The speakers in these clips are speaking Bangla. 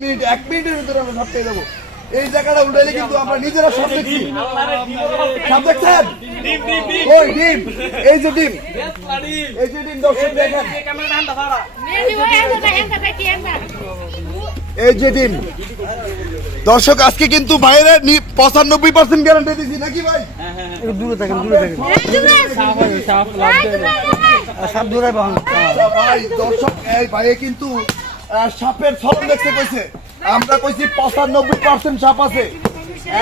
মিনিট এক মিনিটের ভিতরে আমরা সব পেয়ে যাব। এই জায়গাটা উঠাইলে কিন্তু আমরা নিজেরা সব দেখছি। সব দেখছেন? ওই ডিম এই যে ডিম। এই যে ডিম দর্শক দেখেন। এই যে ডিম। দর্শক আজকে কিন্তু বাইরে পঁচানব্বই পার্সেন্ট গ্যারান্টি দিচ্ছি নাকি ভাই? দূরে থাকেন দূরে থাকেন। সাপ দূরে বহন। ভাই দর্শক এই ভাইয়ে কিন্তু সাপের ফলন দেখতে কইছে আমরা কইছি পঁচানব্বই পার্সেন্ট সাপ আছে।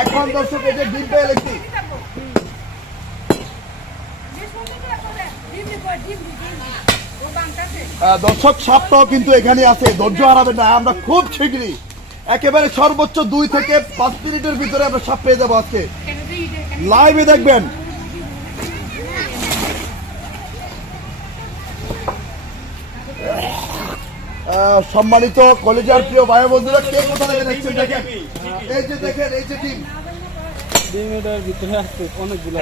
এখন দর্শক, এই যে ডিম পেয়ে লিখছি দর্শক, সাপটাও কিন্তু এখানে আছে। ধৈর্য হারাবেন না, আমরা খুব শীঘ্রই একেবারে সর্বোচ্চ দুই থেকে পাঁচ মিনিটের ভিতরে আমরা সাপ পেয়ে যাব আজকে। লাইভে দেখবেন। সম্মানিত কলেজের প্রিয় ভাই বন্ধুরা কে কোথা থেকে দেখছেন? দেখেন। এই যে দেখেন এই যে টিম ডিমের ভিতরে আসছে অনেকগুলা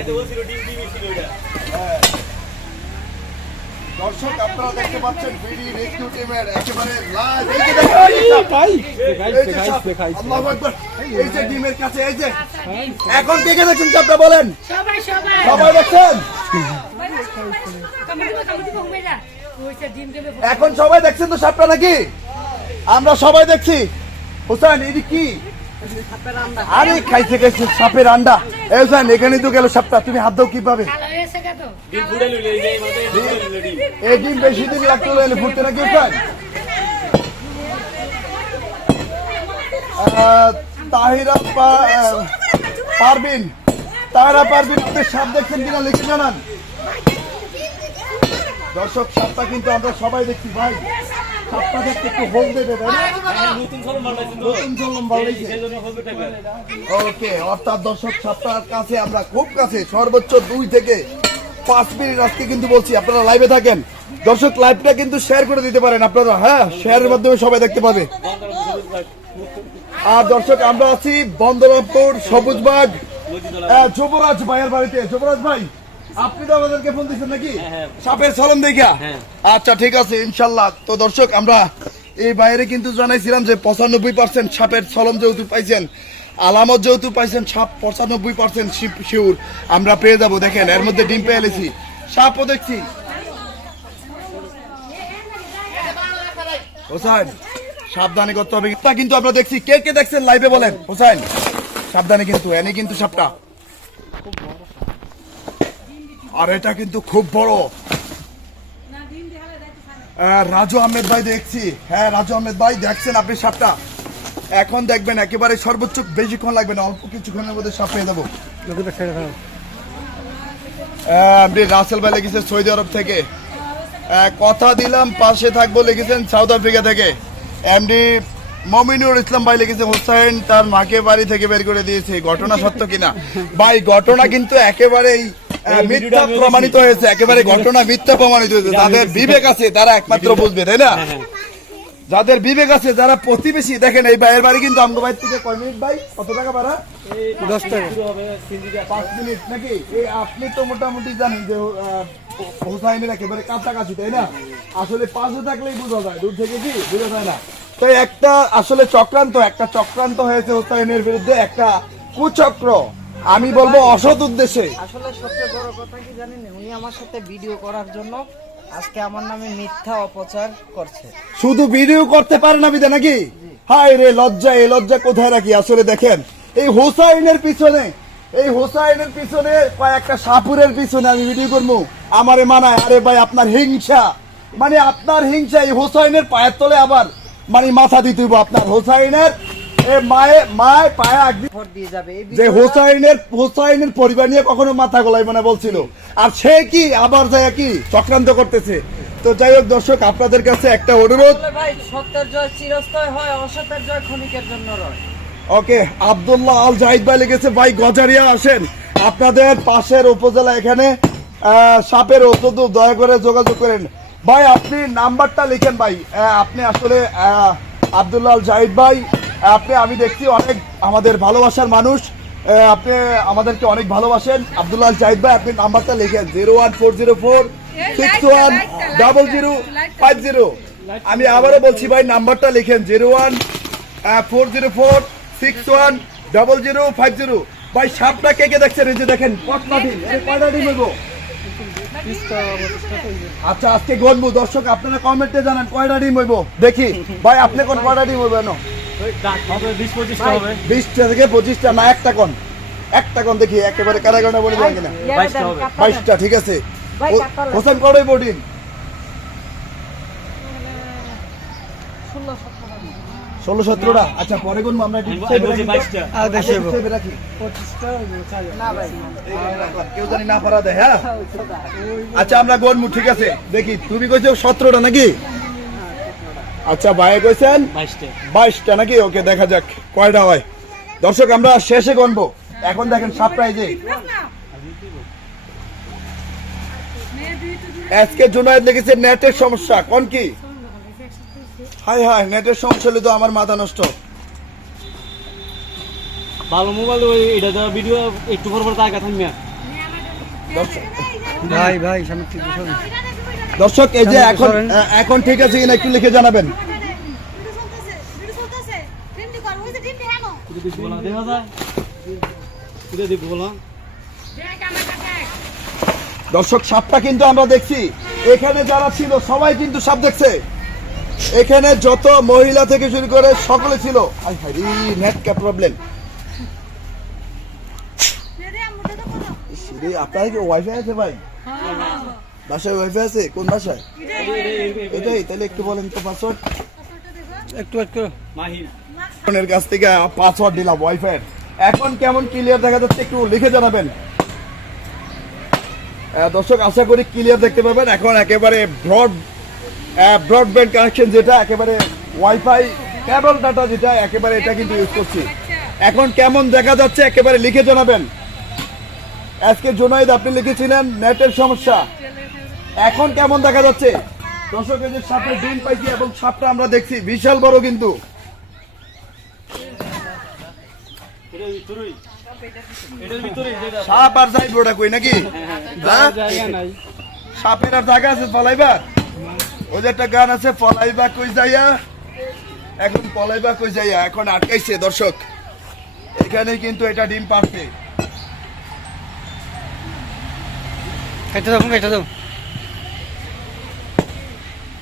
দর্শক আপনারা দেখতে পাচ্ছেন বিডি রেস্কিউ টিমের একেবারে লাইভ এই যে দেখেন। আল্লাহু আকবার। এই ডিমের কাছে এই যে। এখন কে দেখছেন সাপটা বলেন। সবাই সবাই। সবাই দেখছেন? এখন সবাই দেখছেন তো সাপটা নাকি? আমরা সবাই দেখছি। হোসেন এটি কি? আরে, খাইছে খাইছে, সাপের আন্ডা। এই হোসেন এখানে তো গেল সাপটা। তুমি হাত দাও কীভাবে? এই ডিম বেশি দিন লাগতো এলে ফুটতে নাকি, হোসেন? তাহিরা পারবিন। তাহিরা পারবিন সাপ দেখছেন কিনা, লিখে জানান। দর্শক সাপটা কিন্তু আমরা সবাই দেখছি, ভাই। সাপটা দেখতে একটু হোল দেবে। ওকে, অর্থাৎ দর্শক সপ্তাহের কাছে আমরা খুব কাছে, সর্বোচ্চ দুই থেকে পাঁচ মিনিট আজকে কিন্তু বলছি, আপনারা লাইভে থাকেন। দর্শক লাইভটা কিন্তু শেয়ার করে দিতে পারেন আপনারা। হ্যাঁ শেয়ারের মাধ্যমে সবাই দেখতে পাবে। আর দর্শক, আমরা আছি বন্দরপুর সবুজবাগ যুবরাজ ভাইয়ের বাড়িতে। যুবরাজ ভাই আপনি তো আমাদেরকে ফোন দিচ্ছেন নাকি? সাপের চলন দেখা। আচ্ছা ঠিক আছে ইনশাল্লাহ। তো দর্শক আমরা এই বাইরে কিন্তু জানাইছিলাম যে পঁচানব্বই পার্সেন্ট সাপের চলন যেহেতু পাইছেন আলামত যেহেতু পাইছেন সাপ পঁচানব্বই পার্সেন্ট শিওর আমরা পেয়ে যাব। দেখেন এর মধ্যে ডিম পেয়ে এলেছি সাপও দেখছি। হোসাইন সাবধানে করতে হবে। তা কিন্তু আমরা দেখছি। কে কে দেখছেন লাইভে বলেন। হোসাইন সাবধানে কিন্তু এনে কিন্তু সাপটা। আর এটা কিন্তু খুব বড়। আহ, রাজু আহমেদ ভাই দেখছি। হ্যাঁ রাজু আহমেদ ভাই দেখছেন আপনি সাপটা? এখন দেখবেন একেবারে সর্বোচ্চ বেশিক্ষণ লাগবে না অল্প কিছুক্ষণের মধ্যে সাপ পেয়ে যাব। আহ, আপনি রাসেল ভাই লিখেছেন সৌদি আরব থেকে। আহ, কথা দিলাম পাশে থাকব লিখেছেন সাউথ আফ্রিকা থেকে। এমডি মমিনুর ইসলাম ভাই লিখেছে হোসাইন তার মাকে বাড়ি থেকে বের করে দিয়েছে। ঘটনা সত্য কিনা? ভাই ঘটনা কিন্তু একেবারেই মিথ্যা প্রমাণিত হয়েছে একেবারে ঘটনা মিথ্যা প্রমাণিত হয়েছে। যাদের বিবেক আছে তারা একমাত্র বুঝবে তাই না? যাদের বিবেক আছে যারা প্রতিবেশী দেখেন এই ভাইয়ের বাড়ি কিন্তু আমগো থেকে কয় মিনিট ভাই? কত টাকা ভাড়া? দশ টাকা। পাঁচ মিনিট নাকি? এই আপনি তো মোটামুটি জানেন যে হোসাইনের একেবারে কাছাকাছি তাই না? আসলে পাশে থাকলেই বোঝা যায় দূর থেকে কি? বোঝা যায় না। তো একটা আসলে চক্রান্ত একটা চক্রান্ত হয়েছে হোসাইনের বিরুদ্ধে একটা কুচক্র। আমি বলব অসৎ উদ্দেশ্যে। আসলে সবচেয়ে বড় কথা কি জানেন? উনি আমার সাথে ভিডিও করার জন্য আজকে আমার নামে মিথ্যা অপচার করছে। শুধু ভিডিও করতে পারে না বিদা নাকি? হাই রে লজ্জা এই লজ্জা কোথায় রাখি? আসলে দেখেন এই হোসাইনের পিছনে এই হোসাইনের পিছনে একটা সাপুরের পিছনে আমি ভিডিও করব। আমারে মানায় আরে ভাই আপনার হিংসা। মানে আপনার হিংসা এই হোসাইনের পায়ের তলে আবার মানে মাথা দিতে আপনার হোসাইনের মায়ে মায় পায়ে আগদি দিয়ে যাবে। যে হোসাইনের হোসাইনের পরিবার নিয়ে কখনো মাথা গলাইবে না বলছিল। আর সে কি? আবার যায় কি? চক্রান্ত করতেছে। তো যাই হোক দর্শক আপনাদের কাছে একটা অনুরোধ। ভাই সত্যের জয় চিরস্থায়ী হয় অসত্যের জয় ক্ষণিকের জন্য রয় ওকে আব্দুল্লাহ আল জাহিদ ভাই লিখেছে ভাই গজারিয়া আসেন। আপনাদের পাশের উপজেলা এখানে সাপের ওষুধ দয়া করে যোগাযোগ করেন। ভাই আপনি নাম্বারটা লিখেন ভাই। আপনি আসলে আব্দুল্লাহ আল জাহিদ ভাই আপনি আমি দেখছি অনেক আমাদের ভালোবাসার মানুষ। আপনি আমাদেরকে অনেক ভালোবাসেন। আব্দুল্লাহ জাহিদ ভাই আপনি নাম্বারটা লিখেন zero one four zero four six one double zero five zero. আমি আবারও বলছি ভাই নাম্বারটা লিখেন। Zero one four zero four six one double zero five zero. ভাই সাপটা কে কে দেখছেন? এই যে দেখেন ডিম। কয়টা ডিম। আচ্ছা আজকে গনবো দর্শক আপনারা কমেন্টে জানান কয়টা ডিম হইব? দেখি। ভাই আপনি কোন কয়টা ডিম হইব? না হবে বিশ পঁচিশটা হবে। বিশটা থেকে পঁচিশটা না একটা কোন। একটা কোন দেখি একেবারে কারাগারটা বলে দেন কিনা? বাইশটা ঠিক আছে। ভাই, ও- কাটালা। হোসেন কড়াই বোর্ডিং ষোলো সতেরোটা? আচ্ছা পরে আমরা আচ্ছা, কেউ জানি না পারা দেয় হ্যাঁ আচ্ছা আমরা গনবো ঠিক আছে। দেখি তুমি কইছো সতেরোটা নাকি? আচ্ছা ভাই কইছেন? বাইশটা। নাকি? ওকে দেখা যাক। কয়টা হয়? দর্শক আমরা শেষে গনবো এখন দেখেন সাপ্রাইজ যে আজকে জুনায়েদ লিখেছে নেটের সমস্যা। কোন কি? হাই হাই নেটের সমস্যা হলে তো আমার মাথা নষ্ট। ভালো মোবাইল ওই এটা দেওয়া ভিডিও একটু পর পর তাকা থামিয়া দর্শক ভাই ভাই সামনে দর্শক এই যে এখন এখন ঠিক আছে কিনা একটু লিখে জানাবেন। দর্শক সাপটা কিন্তু আমরা দেখছি। এখানে যারা ছিল সবাই কিন্তু সাপ দেখছে। এখানে যত মহিলা থেকে শুরু করে সকলে ছিল। হাই হাই নেট কা প্রবলেম আপনার কি ওয়াইফাই আছে ভাই? বাসায় ওয়াইফাই আছে? কোন বাসায়? এটাই তাহলে একটু বলেন তো পাসওয়ার্ড একটু ওয়েট করো ফোনের কাছ থেকে পাসওয়ার্ড দিলাম ওয়াইফাই এখন কেমন ক্লিয়ার দেখা যাচ্ছে একটু লিখে জানাবেন। দর্শক আশা করি ক্লিয়ার দেখতে পাবেন। এখন একেবারে ব্রড ব্রডব্যান্ড কানেকশন যেটা একেবারে ওয়াইফাই কেবল ডাটা যেটা একেবারে এটা কিন্তু ইউজ করছি। এখন কেমন দেখা যাচ্ছে একেবারে লিখে জানাবেন। আজকে জোনাইদ আপনি লিখেছিলেন নেটের সমস্যা। এখন কেমন দেখা যাচ্ছে? দর্শক, এই যে সাপের ডিম পাইছি এবং সাপটা আমরা দেখছি। বিশাল বড় কিন্তু। সাপ আর যাইব ওটা কই নাকি? সাপের আর জায়গা আছে পলাইবার ওই যে একটা গান আছে, পলাইবা কই যাইয়া? এখন পলাইবা কই যাইয়া? এখন আটকাইছে দর্শক। এখানে কিন্তু এটা ডিম পারছে কেটে দাও কেটে দাও।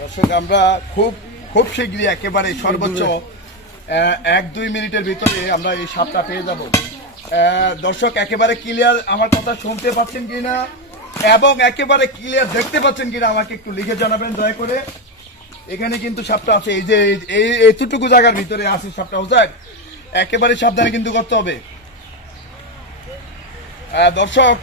দর্শক আমরা খুব খুব শীঘ্রই একেবারে সর্বোচ্চ এক দুই মিনিটের ভিতরে আমরা এই সাপটা পেয়ে যাব। দর্শক একেবারে ক্লিয়ার আমার কথা শুনতে পাচ্ছেন কিনা? এবং একেবারে ক্লিয়ার দেখতে পাচ্ছেন কিনা? আমাকে একটু লিখে জানাবেন দয়া করে। এখানে কিন্তু সাপটা আছে এই যে এই- এতটুকু জায়গার ভিতরে আছে সাপটা হোসাইড একেবারে সাবধানে কিন্তু করতে হবে। দর্শক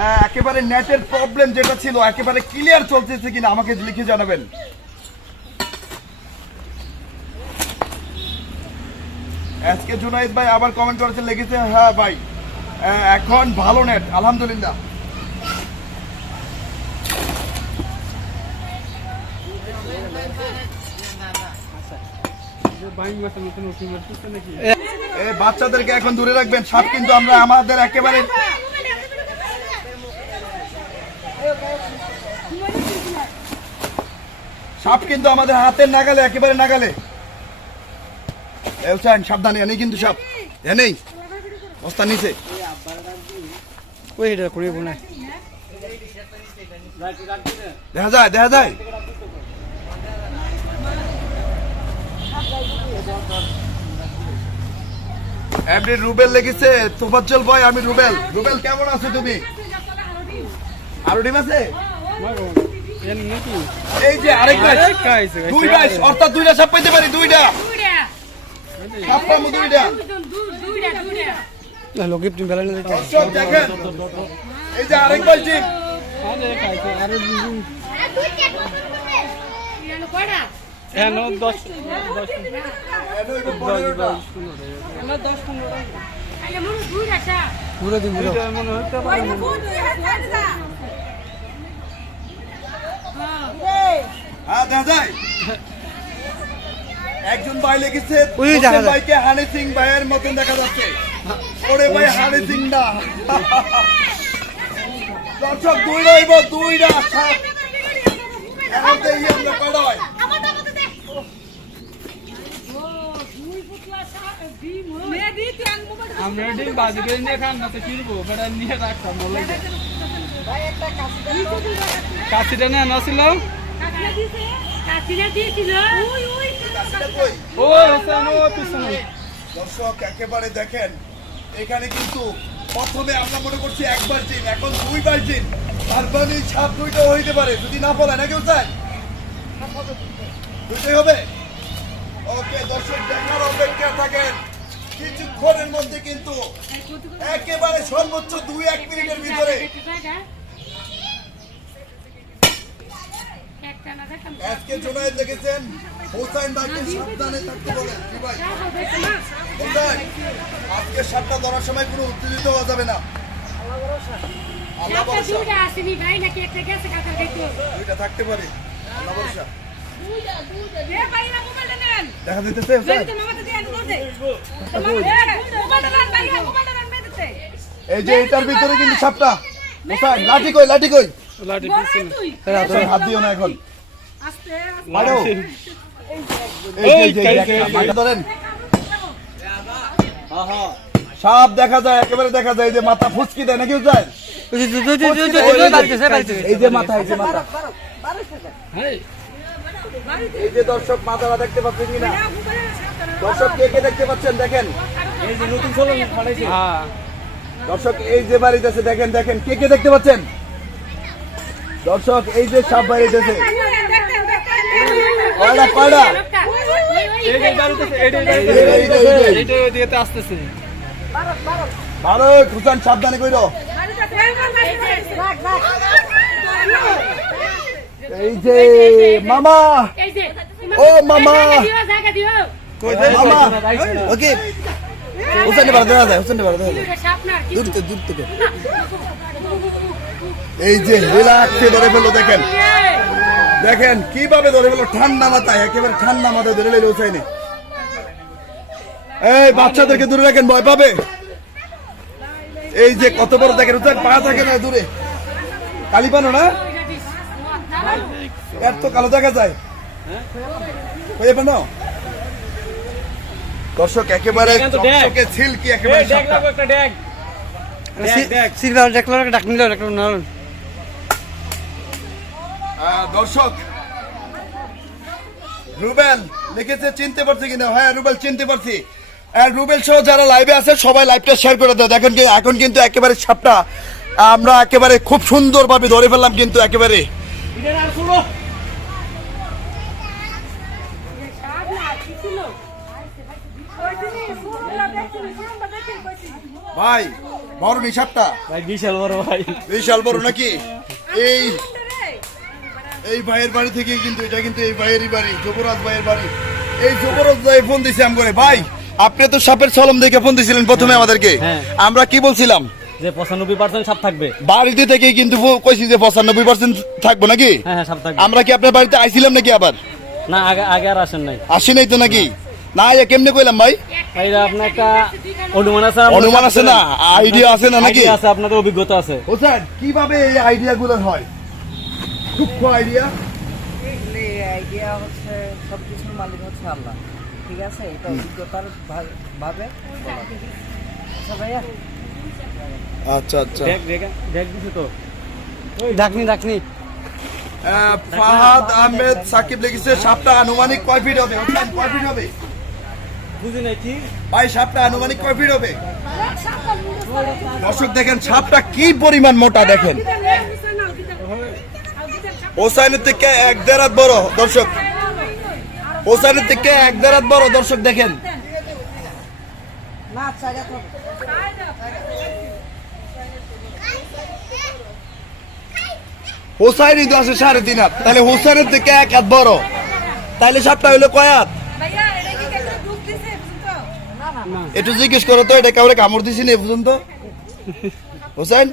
একেবারে নেটের প্রবলেম যেটা ছিল, একেবারে ক্লিয়ার চলতেছে কিনা আমাকে লিখে জানাবেন। আজকে জুনাইদ ভাই আবার কমেন্ট করেছে লিখেছে হ্যাঁ ভাই। এখন ভালো নেট আলহামদুলিল্লাহ। বাচ্চাদেরকে এখন দূরে রাখবেন, সাপ কিন্তু আমরা, আমাদের একেবারে সাপ কিন্তু আমাদের হাতের নাগালে, একেবারে নাগালে। সাবধানে এনেই কিন্তু সাপ। এনেই বস্তা নিচে। দেখা যায় দেখা যায়। এমনি রুবেল লেগেছে, তোফাজ্জল ভাই, আমি রুবেল। রুবেল, কেমন আছো তুমি? আরও ডিম আছে? এই যে আরেক বাইশ। দুই বাইশ অর্থাৎ দুইটা সাপ পাইতে পারি দুইটা। দুইটা। সাপ পাবো দুইটা। দুইজন, দু- দুইটা দুইটা লোকে তুমি বেলা না দিতে দর্শক দেখেন। এই যে আরেক বাইশ ডিম। আরে ইয়ানো কয়টা হ্যাঁ নো দশ পনেরো দিন মনে কয়টা ফোন দিয়ে হাত দা হ্যাঁ দেখা যায়। একজন ভাই লেগেছে। ভাইকে হানি সিং ভাইয়ের মতন দেখা যাচ্ছে। ওরে ভাই হানি সিং না। দর্শক দুই রইব এখন দেখি আমরা ডিম বাজি করে নিয়ে খান না তো কিনবো বেটা নিয়ে রাখতাম বলে ভাই একটা কাশি দেন তো। কাছিটা নিয়ে আনছিল কাকিনা দিয়েছে কাকিনা দিয়েছিল ওই ওই কই? ও হোসেন ও পিছনে দর্শক, একেবারে দেখেন, এখানে কিন্তু প্রথমে আমরা মনে করছি একবার জিন এখন দুইবার জিন তার মানে ছাপ দুইটা হইতে পারে, যদি না বলে না কেউ চায় দুইটাই হবে ওকে, দর্শক, দেখার অপেক্ষা থাকেন কিছুক্ষণের মধ্যে কিন্তু একেবারে সর্বোচ্চ দুই এক মিনিটের ভিতরে একটা না দেখতাম আজকে জোনায় দেখেছেন? হোসাইন ভাইকে সাবধানে থাকতে বলেন। জি ভাই? আজকে সাতটা ধরার সময় কোনো উত্তেজিত হওয়া যাবে না। আল্লাহ ভরসা। দুইটা থাকতে পারে। আল্লাহ ভরসা। দেখা দিতেছে মেহেদিতে এই যে এটার ভিতরে কিন্তু সাপটা। লাঠি কই লাঠি কই? লাঠি হাত দিও না এখন। আস্তে ধরেন সাপ দেখা যায় একেবারে দেখা যায় যে মাথা ফুচকি দেয় নাকি যায় এই যে মাথা এই যে মাথা এই যে দর্শক মাথাটা দেখতে পাচ্ছেন কিনা দর্শক কে কে দেখতে পাচ্ছেন দেখেন এই যে নতুন চলন হ্যাঁ দর্শক এই যে বাড়িতেছে দেখেন দেখেন কে কে দেখতে পাচ্ছেন দর্শক এই যে সাপ বাড়িতেছে কয়টা, খুশান সাবধানে কইরো। এই যে মামা। ও মামা। মামা। থেকে এই যে রিল্যাক্সে ধরে দেখেন। দেখেন কীভাবে ধরে ফেলল ঠান্ডা মাথায় একেবারে ঠান্ডা মাথায় ধরে লেলো হুসাইনে। এই বাচ্চাদেরকে দূরে রাখেন ভয় পাবে? এই যে কত বড় দেখেন হুসাইন পা থাকে না দূরে। কালি পানো না? এর তো কালো দেখা যায়। হয়ে পানো? দর্শক একেবারে দেখ। ছিলকি একেবারে এই দেখ সাপটা। লাগবো একটা ড্যাগ দেখ দেখ। সিলভার ডাকলো ডাক নিল ডাকলো না আহ, দর্শক রুবেল লিখেছে চিনতে পারছি কিনা? হ্যাঁ রুবেল চিনতে পারছি। রুবেল সহ যারা লাইভে আছে সবাই লাইভটা শেয়ার করে দাও। দেখেন কি এখন কিন্তু একেবারে সাপটা আমরা একেবারে খুব সুন্দরভাবে ধরে ফেললাম কিন্তু একেবারে। ভাই বড় নি সাপটা ভাই বিশাল বড় ভাই। বিশাল বড় নাকি? এই এই ভাইয়ের বাড়ি থেকে কিন্তু এটা কিন্তু এই ভাইয়েরই বাড়ি যুবরাজ ভাইয়ের বাড়ি। এই যুবরাজ ভাই ফোন দিছে আম করে ভাই আপনি তো সাপের ছলম দেখে ফোন দিছিলেন প্রথমে আমাদেরকে। হ্যাঁ। আমরা কি বলছিলাম? যে পঁচানব্বই পার্সেন্ট সাপ থাকবে। বাড়িতে থেকে কিন্তু কইছি যে পঁচানব্বই পার্সেন্ট থাকব নাকি? হ্যাঁ হ্যাঁ সাপ থাকবে। আমরা কি আপনার বাড়িতে আইছিলাম নাকি আবার? না আগে আগে আর আসেন নাই। আসি নাই তো নাকি? না কেমনে কইলাম ভাই? আপনার একটা অনুমান আছে অনুমান আছে না? আইডিয়া আছে না নাকি? আছে আপনাদের অভিজ্ঞতা আছে। ও স্যার কীভাবে এই আইডিয়া গুলো হয়? সূক্ষ্ম আইডিয়া? আইডিয়া হচ্ছে সব কিছুর মালিক হচ্ছে আল্লাহ। ঠিক আছে? এটা অভিজ্ঞতার ভাবে আচ্ছা ভাইয়া? আচ্ছা আচ্ছা। দেখ দেখ দেখ দিছে তো। ডাকনি ডাকনি। ফাহাদ আহমেদ সাকিব লিখেছে সাপটা আনুমানিক কয় ফিট হবে? ওস্তাদ, কয় ফিট হবে? বুঝি নাই কি? ভাই সাপটা আনুমানিক কয় ফিট হবে? দর্শক দেখেন সাপটা কি পরিমাণ মোটা দেখেন? ওসাইনের থেকে এক দেড় বড় দর্শক। ওসাইনের থেকে এক দেড় বড় দর্শক দেখেন। হোসাইনই তো আছে সাড়ে তিন হাত। তাহলে হোসাইনের থেকে এক হাত বড়। তাহলে সাপটা হইল কয় হাত? একটু জিজ্ঞেস করো তো এটা কাউরে কামড় দিছি নি পর্যন্ত? হোসেন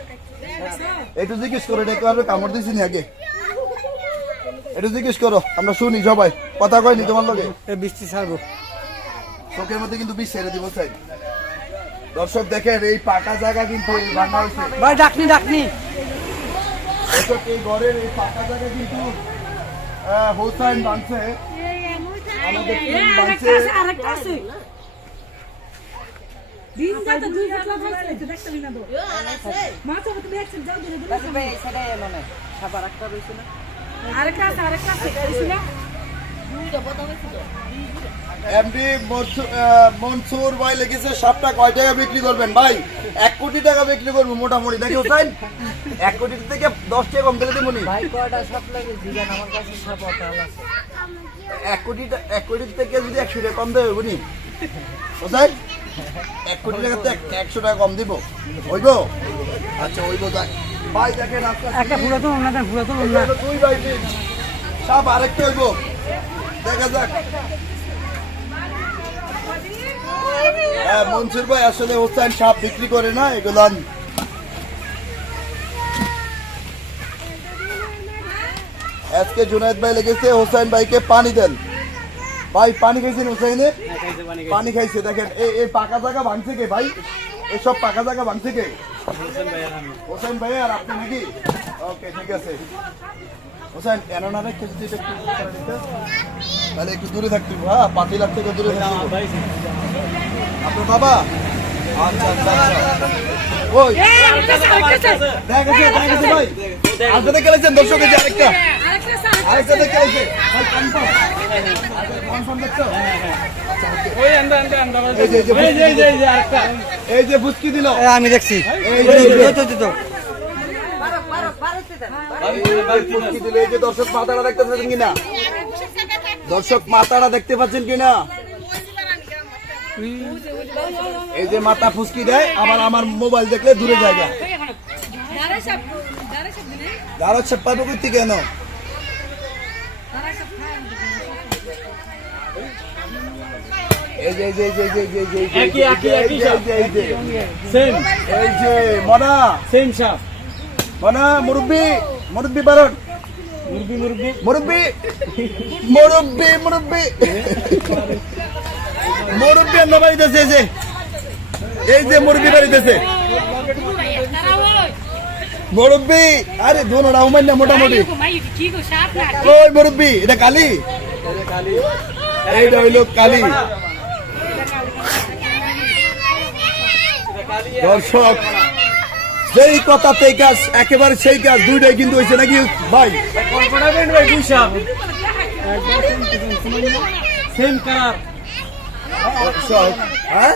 একটু জিজ্ঞেস করো এটা কাউরে কামড় দিছি নি আগে? একটু জিজ্ঞেস করো আমরা শুনি সবাই। কথা কয়নি তোমার লগে? বৃষ্টি ছাড়বো। চোখের মধ্যে কিন্তু বিষ ছেড়ে দিব চাই দর্শক দেখেন এই পাকা জায়গা কিন্তু এই ভাঙা হয়েছে। ভাই ডাকনি ডাকনি। এই ঘরের এই পাকা জায়গা কিন্তু হোসাইন বানছে। আমাদের টিম বানছে। দিন যাতে দুই হাত লাভ এটা দেখতে না তো মাছ হবে তুমি যাও ভাই না? আরেকটা আছে আরেকটা আছে ছিল। এমডি মনসুর ভাই লিখেছে সাপটা কয় টাকা বিক্রি করবেন? ভাই এক কোটি টাকা বিক্রি করব মোটামুটি। দেখি হোসেন এক কোটি থেকে দশ টাকা কম করে দেবো নি ভাই কয়টা সাপ লাগে? আমার কাছে সাপ অটাল আছে। এক কোটি এক কোটি থেকে যদি একশো টাকা কম দেবে বুঝি হোসেন এক কোটি টাকা একশো টাকা কম দিব। হইব? আচ্ছা হইব আপনার একটা পুরো তো না পুরো তো এই হলো দুই তিন। সাপ আরেকটা হইব। দেখা যাক। হ্যাঁ মনসুর ভাই আসলে হোসেন সাপ বিক্রি করে না এগুলো আজকে জুনায়দ ভাই লেগেছে হোসেন ভাইকে পানি দেন। ভাই পানি খাইছেন হোসেনে? পানি খাইছে। দেখেন এই এই পাকা জায়গা ভাঙছে কে ভাই? এসব পাকা জায়গা ভাঙছে কে? হোসেন ভাই আর আপনি নাকি? ওকে ঠিক আছে। হোসেন এনারা রেখে যদি একটু তাহলে একটু দূরে থাকতে হবে, হ্যাঁ থেকে দূরে থাকতে আপনার বাবা? আচ্ছা আচ্ছা ওই। এই আছে আরেকটা আছে দেখা খেলেছেন দর্শক আরেকটা? আরেকটা দেখে এই যে, বুঝকি দিল আমি দেখছি দর্শক মাথাটা দেখতে পাচ্ছেন কিনা? দর্শক মাথাটা দেখতে পাচ্ছেন কিনা এই যে মাথা ফুসকি দেয় আবার আমার মোবাইল দেখলে দূরে দিনে দাঁড়ার সব পাইব করতে কেন দাঁড়াই সব এই যে এই যে এই যে এই যে এই যে এই যে এই যে একই, একই, একই যে সব। এই যে সেম এই যে মনা সেম সাপ মনা মুরব্বি মুরব্বি বারণ মুরগি মুরগি মুরব্বি মুরব্বি মুরব্বি মুরব্বি অন্য বাড়িতেছে এই যে এই যে মুরব্বি বাড়িতেছে মুরব্বি আরে দোনোটা উমাই না মোটামুটি ওই মুরব্বি এটা কালি এইটা হইল কালি দর্শক সেই কথা সেই কাজ একেবারে সেই কাজ দুইটাই কিন্তু হয়েছে নাকি? ভাই। দর্শক হ্যাঁ?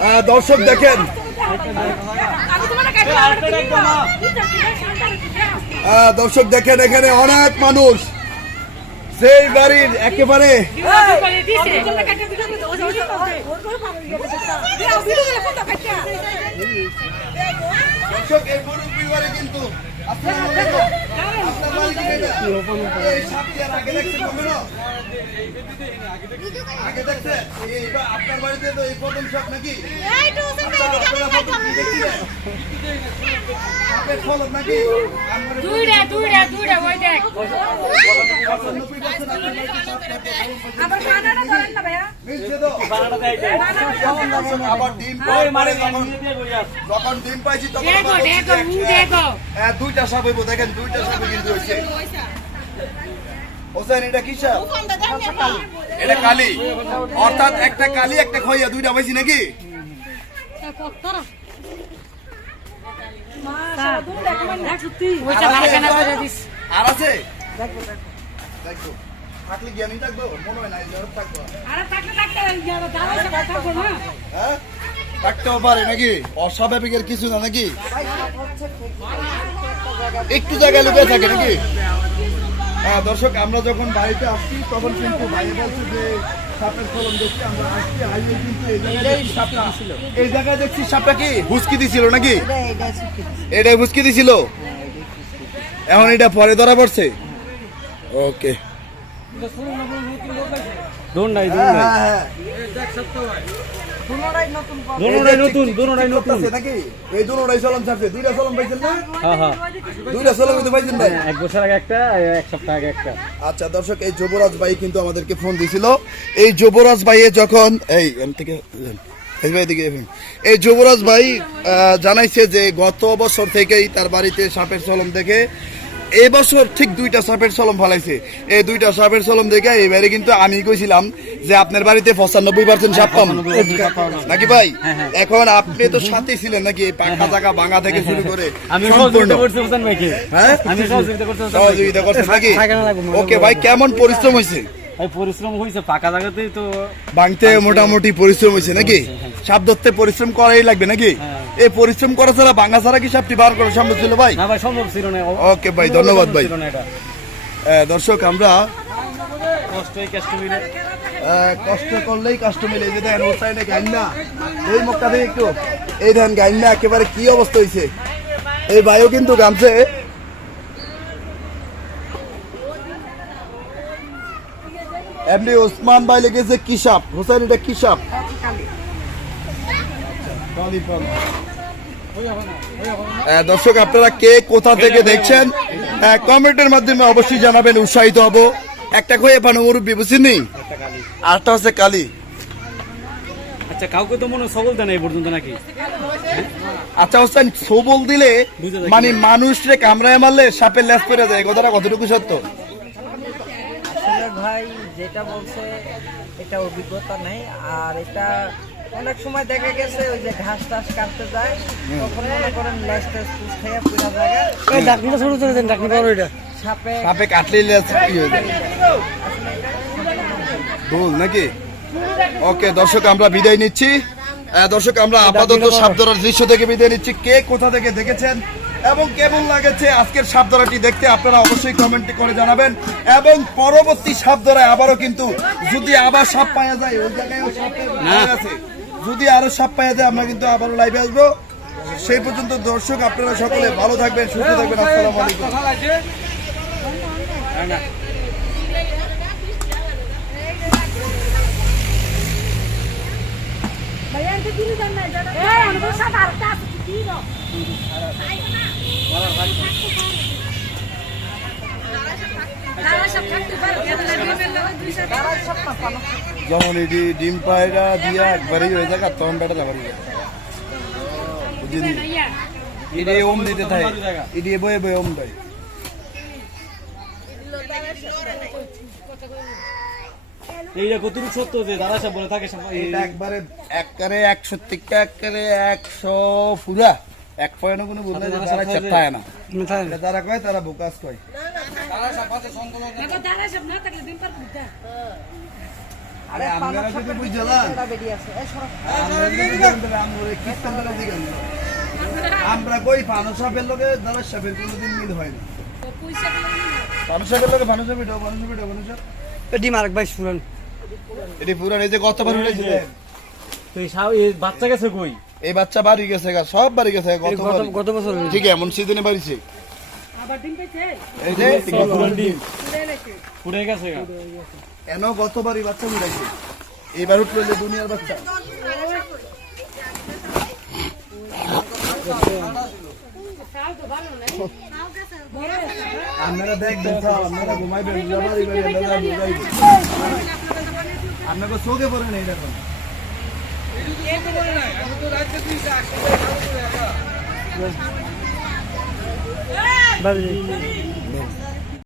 আহ, দর্শক দেখেন। আহ, দর্শক দেখেন এখানে অনেক মানুষ। সেই বাড়ির একেবারে কিন্তু আগে বা- আপনার বাড়িতে তো এই প্রথম দেখ। যখন- ডিম পাইছি তখন দেখো আবার বলছি দেখো যে, উ দেখো। হ্যাঁ, দুইটা সাপ হইব দেখেন দুইটা সাপ কিন্তু হয়েছে হোসেন এটা কি সাপ? এটা কালি। অর্থাৎ একটা কালি একটা খইয়া দুইটা পাইছি নাকি? আর আছে? আছে? দেখো। থাকলে জ্ঞানী থাকব মনে হয় না এই জড় থাকব। আরে থাকলে থাকতে থাকব না। হ্যাঁ? থাকতেও পারে নাকি? অস্বাভাবিকের কিছু না নাকি? একটু জায়গায় লুকিয়ে থাকে নাকি? হ্যাঁ দর্শক আমরা যখন বাড়িতে আসছি তখন কিন্তু বাইরে বলছে যে সাপের ফলন দেখছি আমরা আসছি হাইওয়ে কিন্তু এই জায়গায় সাপটা। এই জায়গায় দেখছি সাপটা কি? হুসকি দিছিল নাকি? এটাই হুসকি দিছিল? এখন এটা পরে ধরা পড়ছে? ওকে। হ্যাঁ হ্যাঁ হ্যাঁ দুনোটাই নতুন পাবো। নতুন দোনোটাই নতুন। করতেছে নাকি? এই দুটোটাই চলন ছাড়ছে দুইটা চলন পাইছেন না? হ্যাঁ হ্যাঁ। দুইটা চলন কিন্তু পাইছেন ভাই। এক বছর আগে একটা এক সপ্তাহ আগে একটা। আচ্ছা দর্শক এই যুবরাজ ভাই কিন্তু আমাদেরকে ফোন দিছিল। এই যুবরাজ ভাইয়ে যখন এই এম থেকে এই ভাই এদিকে এসুন। এই যুবরাজ ভাই আহ, জানাইছে যে গত বছর থেকেই তার বাড়িতে সাপের চলন দেখে এবছর ঠিক দুইটা সাপের সলম ফলাইছে। এই দুইটা সাপের সলম দেখে এবারে কিন্তু আমি কইছিলাম যে আপনার বাড়িতে পঁচানব্বই পার্সেন্ট সাপ পাম নাকি ভাই? এখন আপনি তো সাথে ছিলেন নাকি? পাখা জায়গা ভাঙা থেকে শুরু করে আমি সহযোগিতা হ্যাঁ? করছেন নাকি? ওকে ভাই কেমন পরিশ্রম হয়েছে? পরিশ্রম হয়েছে ফাঁকা জায়গাতেই তো ভাঙতে মোটামুটি পরিশ্রম হয়েছে নাকি? সাপ ধরতে পরিশ্রম করাই লাগবে নাকি? হ্যাঁ। এই পরিশ্রম করা ছাড়া ভাঙা ছাড়া কি সাপটি বার করা সম্ভব ছিল ভাই? না ভাই সম্ভব ছিল না। ওকে ভাই, ধন্যবাদ ভাই। দর্শক আমরা কষ্টই কষ্ট মিলে কষ্ট করলেই কষ্ট মিলে যে দেখেন ওর সাইডে গাইন না এই মক্কা থেকে একটু। এই দেখেন গাইন না একেবারে কি অবস্থা হয়েছে এই ভাইও কিন্তু গামছে। এমনি ওসমান ভাই লেগেছে কি সাপ? হোসেন এটা কি সাপ? আহ, দর্শক আপনারা কে কোথা থেকে দেখছেন? কমেন্টের মাধ্যমে অবশ্যই জানাবেন উৎসাহিত হব। একটা কয়ে পানো মুরব্বী বুঝছেন আরটা হচ্ছে কালি। আচ্ছা কাউকে তো মনে হয় সবল দেয় না এই পর্যন্ত নাকি? আচ্ছা হোসেন সবল দিলে। মানে মানুষরে কামড়ায় মারলে সাপের লেস পড়ে যায় কথাটা কতটুকু সত্য? আসলে ভাই যেটা বলছে এটা অভিজ্ঞতা নেই আর এটা অনেক সময় দেখা গেছে ওই যে ঘাস টাস কাটতে যায় তখন মনে করেন লেস টেস পুষ খেয়ে পুরা জায়গা। ডাকনিটা ছোট ছোট দেন ডাকনি বড় এটা। সাপে সাপে কাটলে লেস কি হয়ে যায়। ভুল নাকি? ওকে দর্শক আমরা বিদায় নিচ্ছি। দর্শক আমরা আপাতত সাপ ধরার দৃশ্য থেকে বিদায় নিচ্ছি। কে কোথা থেকে দেখেছেন এবং কেমন লাগেছে আজকের সাপ ধরাটি দেখতে আপনারা অবশ্যই কমেন্ট করে জানাবেন। এবং পরবর্তী সাপ ধরায় আবারও কিন্তু যদি আবার সাপ পাওয়া যায় ওই জায়গায়ও সাপ আছে। যদি আরও সাপ পাওয়া যায়, আমরা কিন্তু আবারও লাইভে আসব। সেই পর্যন্ত দর্শক, আপনারা সকলে ভালো থাকবেন, সুস্থ থাকবেন, আসসালামু আলাইকুম। দিলি দেন না জানা এই অনুভব সাথে আরেকটা আছে কি দিল তারা সব থাকতে পারে কেন লাগবে দুইশো যখন এটি ডিম পায়রা দিয়া একবারই হয়ে যাক আর তখন বেটা যাবার এটি ওম দিতে থাকে। এটি বয়ে বয়ে ওম এইটা কতটুকু সত্য যে দাদা বলে থাকে একবারে একবারে একশো থেকে একবারে একশো পুরা এক পয়েন্ট কোনো বললে যে তারা চেপ্তায় না। এটা তারা কয় তারা বোকাস কয়। আরে আমরা যদি বুঝলাম বেরিয়ে আছে এই সরো। আমরা কই সাপের লোকে দাদা সাপের কোনোদিন মিল হয় না। সাপের লোকে সাপ ভাই শুনেন। এটি পুরা এই যে গতবার তো এই বাচ্চা গেছে কই? এই বাচ্চা বাড়ি গেছে গা, সব বাড়ি গেছে গত। বছর ঠিক এমন সিজনে বাড়িছে। এন গতবারই বাচ্চা উঠল যে দুনিয়ার বাচ্চা। আপনারা দেখবেন ঘুমাইবেন আপনাকে চোখে পড়ে না যাই।